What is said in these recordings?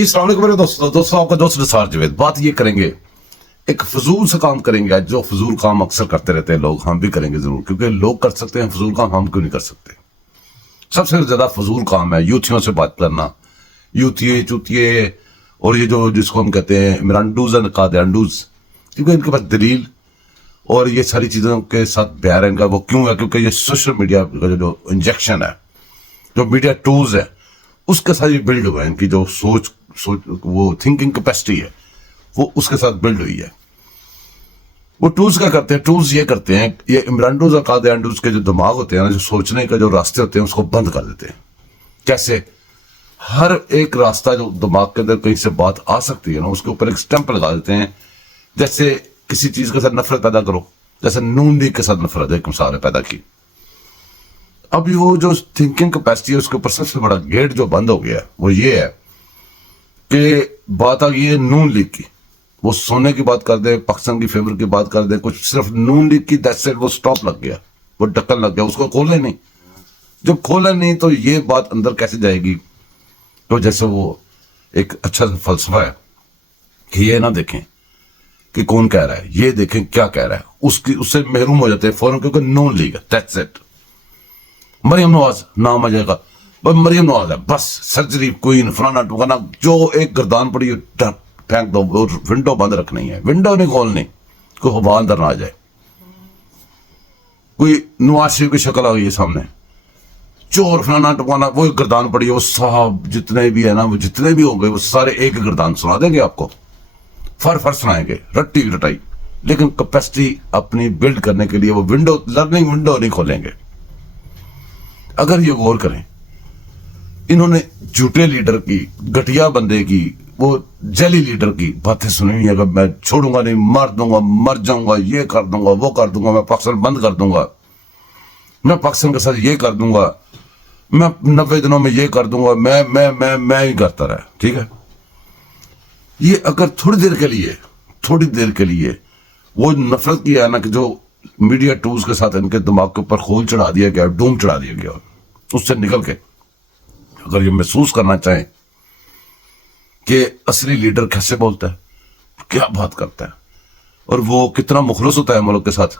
السلام علیکم میرے دوستوں آپ کا دوست نثار جاوید. بات یہ کریں گے ایک فضول سے کام کریں گے. جو فضول کام اکثر کرتے رہتے ہیں لوگ, ہم بھی کریں گے ضرور, کیونکہ لوگ کر سکتے ہیں فضول کام, ہم کیوں نہیں کر سکتے. سب سے زیادہ فضول کام ہے یوتھیوں سے بات کرنا. یوتھیے چوتھیے اور یہ جو جس کو ہم کہتے ہیں مرانڈوز اینڈ قادیانڈوز, کیونکہ ان کے پاس دلیل اور یہ ساری چیزوں کے ساتھ بیان ہے ان کا. وہ کیوں ہے؟ کیونکہ یہ سوشل میڈیا کا جو انجیکشن ہے, جو میڈیا ٹولز ہے, اس کے ساتھ یہ بلڈ ہوا ہے. ان کی جو سوچ وہ تھنکنگ کیپیسٹی ہے وہ اس کے ساتھ بلڈ ہوئی ہے. وہ ٹولز کیا کرتے ہیں؟ ٹولز یہ کرتے ہیں, یہ امرانڈوز اور قادیانڈوز کے جو دماغ ہوتے ہیں نا, جو سوچنے کا جو راستے ہوتے ہیں, اس کو بند کر دیتے ہیں. کیسے؟ ہر ایک راستہ جو دماغ کے اندر کہیں سے بات آ سکتی ہے نا, اس کے اوپر ایک سٹیمپ لگا دیتے ہیں. جیسے کسی چیز کے ساتھ نفرت پیدا کرو, جیسے نون لیگ کے ساتھ نفرت ایک مثال ہے پیدا کی. اب وہ جو تھنکنگ کیپیسٹی ہے اس کے اوپر سب سے بڑا گیٹ جو بند ہو گیا وہ یہ ہے کہ بات آ گئی ہے نون لیگ کی. وہ سونے کی بات کر دیں, پاکستان کی فیور کی بات کر دیں, کچھ صرف نون لیگ کی دیٹس اٹ, وہ سٹاپ لگ گیا, وہ ڈکن لگ گیا, اس کو کھولے نہیں. جب کھولا نہیں تو یہ بات اندر کیسے جائے گی؟ تو جیسے وہ ایک اچھا فلسفہ ہے کہ یہ نہ دیکھیں کہ کون کہہ رہا ہے, یہ دیکھیں کیا کہہ رہا ہے. اس سے محروم ہو جاتے ہیں فوراً, کیونکہ نون لیگ ہے, دیٹس اٹ. مریم نواز نام آ جائے گا, بس مریم نواز ہے, بس سرجری کوئین فلانا ٹھکانا, جو ایک گردان پڑی پھینک دو. ونڈو بند رکھنی ہے, ونڈو نہیں کھولنی, کوئی ہوا اندر نہ آ جائے. کوئی نواز شریف کی شکل آ گئی ہے سامنے, چور فلانا ٹکانا, وہ ایک گردان پڑی ہے, وہ صاحب جتنے بھی ہے نا, وہ جتنے بھی ہوں گے وہ سارے ایک گردان سنا دیں گے آپ کو, فر سنائیں گے, رٹی رٹائی. لیکن کیپیسٹی اپنی بلڈ کرنے کے لیے وہ ونڈو, لرننگ ونڈو نہیں کھولیں گے. اگر یہ غور کریں, انہوں نے جھوٹے لیڈر کی, گھٹیا بندے کی, وہ جیلی لیڈر کی باتیں سنی ہوئی ہیں کہ میں چھوڑوں گا نہیں, مار دوں گا, مر جاؤں گا, یہ کر دوں گا, وہ کر دوں گا, میں پاکستان بند کر دوں گا, میں پاکستان کے ساتھ یہ کر دوں گا, میں 90 دنوں میں یہ کر دوں گا, میں ہی کرتا رہا. ٹھیک ہے, یہ اگر تھوڑی دیر کے لیے وہ نفرت کی ہے نا, کہ جو میڈیا ٹولز کے ساتھ ان کے دماغ کے اوپر خول چڑھا دیا گیا, ڈوم چڑھا دیا گیا, اس سے نکل کے اگر یہ محسوس کرنا چاہیں کہ اصلی لیڈر کیسے بولتا ہے, کیا بات کرتا ہے, اور وہ کتنا مخلص ہوتا ہے ملک کے ساتھ,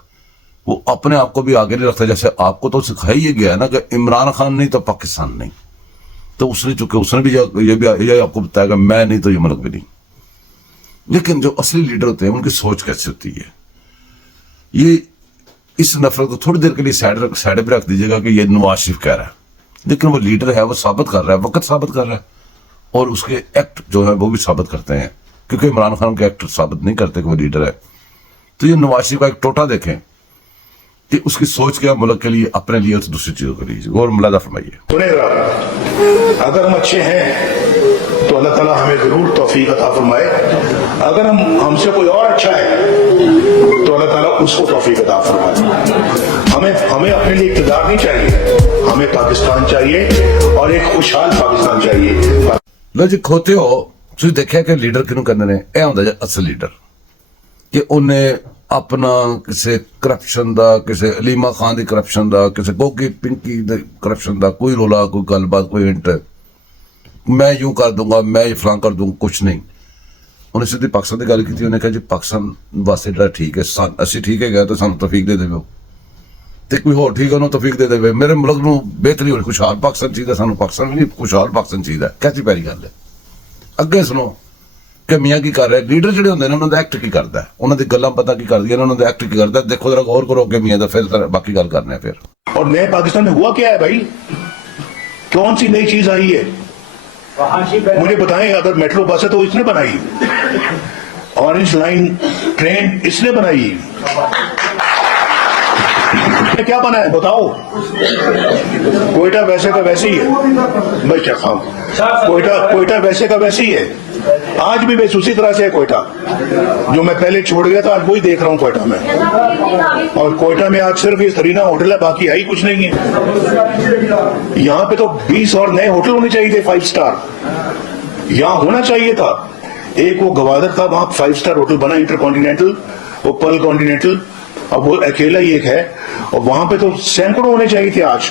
وہ اپنے آپ کو بھی آگے نہیں رکھتا. جیسے آپ کو تو سکھایا ہی گیا ہے نا کہ عمران خان نہیں تو پاکستان نہیں, تو اس نے بھی یہ آپ کو بتایا کہ میں نہیں تو یہ ملک بھی نہیں. لیکن جو اصلی لیڈر ہوتے ہیں ان کی سوچ کیسے ہوتی ہے, یہ اس نفرت کو تھوڑی دیر کے لیے سائڈ پہ رکھ دیجیے گا کہ یہ نواز شریف کہہ رہا ہے, لیکن وہ لیڈر ہے, وہ ثابت کر رہا ہے, وقت ثابت کر رہا ہے, اور اس کے ایکٹ جو ہے وہ بھی ثابت کرتے ہیں, کیونکہ عمران خان کے ایکٹ ثابت نہیں کرتے کہ وہ لیڈر ہے. تو یہ نواز شریف کا ایک ٹوٹا دیکھیں کہ اس کی سوچ کیا ملک کے لیے, اپنے لیے, اور دوسری چیزوں کے لیے. اور ملاحظہ فرمائیے. اگر ہم اچھے ہیں تو اللہ تعالیٰ ہمیں ضرور توفیق عطا فرمائے, اگر ہم سے کوئی اور اچھا ہے تو اللہ تعالیٰ اس کو توفیق عطا فرمائے. ہمیں اپنے لیے اقتدار نہیں چاہیے, ہمیں پاکستان چاہیے, اور ایک خوشحال پاکستان چاہیے. لو جی, کھوتے ہو تھی دیکھا کہ لیڈر کنوں کرنے نے اے ہوندا جی اصل لیڈر, کہ انہیں اپنا کسی کرپشن دا, کسی علیمہ خان دی کرپشن دا, کسی گوگی پنکی دی کرپشن دا کوئی رولا, کوئی گل بات, کوئی ہنٹ, میں یوں کر دوں گا, میں فلاں کر دوں گا, کچھ نہیں. انہیں سیدھی پاکستان کی گل کی تھی, انہیں کہا جی پاکستان واسطے جڑا ٹھیک ہے, اسی ٹھیک ہے گیا تو سانو توفیق دے دے, تے کوئی ہور ٹھیک ہے انہوں توفیق دے دے. میرے ملک نو بہتری ہونی, خوشحال پاکستان چاہیے, سانو پاکستان نہیں خوشحال پاکستان چاہیے. کیسی پیاری گل ہے. اگے سنو کہ میاں کی کر رہے, لیڈر جڑے ہوندے نے انہاں دا ایکٹ کی کردا ہے, انہاں دی گلاں پتہ کی کردی ہیں, انہاں دا ایکٹ کی کردا ہے. دیکھو ذرا غور کرو کہ میاں دا, پھر باقی گل کرنے ہیں. پھر اور نئے پاکستان میں ہوا کیا ہے بھائی, کون سی نئی چیز آئی ہے مجھے بتائیں. اگر میٹرو بس ہے تو اس نے بنائی, اورنج لائن ٹرین اس نے بنائی, کیا بنا ہے بتاؤ. کوئٹہ ویسے کا ویسے ہی ہے بھائی, کیا خام کوئٹہ ویسے کا ویسے ہی ہے, آج بھی بس اسی طرح سے ہے کوئٹہ. جو میں پہلے چھوڑ گیا تھا آج وہی دیکھ رہا ہوں کوئٹہ میں, اور کوئٹہ میں آج صرف یہ سرینا ہوٹل ہے, باقی آئی کچھ نہیں ہے. یہاں پہ تو 20 اور نئے ہوٹل ہونے چاہیے تھے 5 سٹار, یہاں ہونا چاہیے تھا. ایک وہ گوادر تھا, وہاں 5 سٹار ہوٹل بنا, انٹر کانٹیننٹل, وہ پل کانٹیننٹل, اب وہ اکیلا ہی ایک ہے, اور وہاں پہ تو سینکڑوں ہونے چاہیے تھے. آج